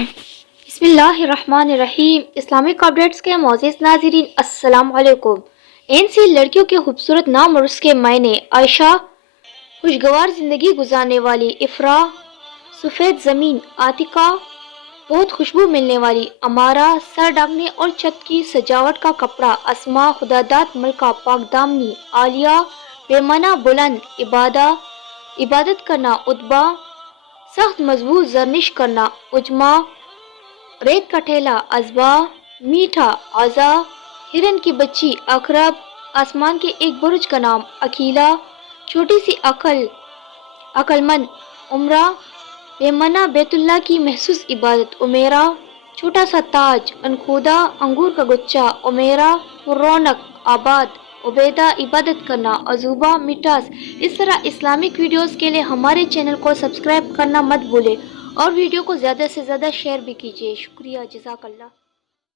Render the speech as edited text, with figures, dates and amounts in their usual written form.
बिस्मिल्लाहिर्रहमानिर्रहीम। Islamic updates के मोअज़्ज़िज़ नाज़रीन, अस्सलाम वालेकुम। एनसी लड़कियों के खूबसूरत नाम और उसके मायने। आयशा खुशगवार ज़िंदगी गुजारने वाली, इफ़रा सफ़ेद ज़मीन, आतिका बहुत खुशबू मिलने वाली, अमारा सर ढकने और छत की सजावट का कपड़ा, अस्मा खुदादाद मलका पाकदामनी, आलिया बेमाना बुलंद इबादत करना, उतबा सख्त मजबूत जरनिश करना, उजमा रेत का ठेला, अज़बा मीठा, आज़ा हिरन की बच्ची, अकरब आसमान के एक बुर्ज का नाम, अकीला छोटी सी अकलमंद, उमरा बेमना बैतुल्लाह की महसूस इबादत, उमेरा छोटा सा ताज, अनखुदा अंगूर का गुच्छा, उमेरा रौनक आबाद, उबैदा इबादत करना, अजूबा मिठास। इस तरह इस्लामिक वीडियोस के लिए हमारे चैनल को सब्सक्राइब करना मत भूलें और वीडियो को ज़्यादा से ज़्यादा शेयर भी कीजिए। शुक्रिया, जज़ाकल्लाह।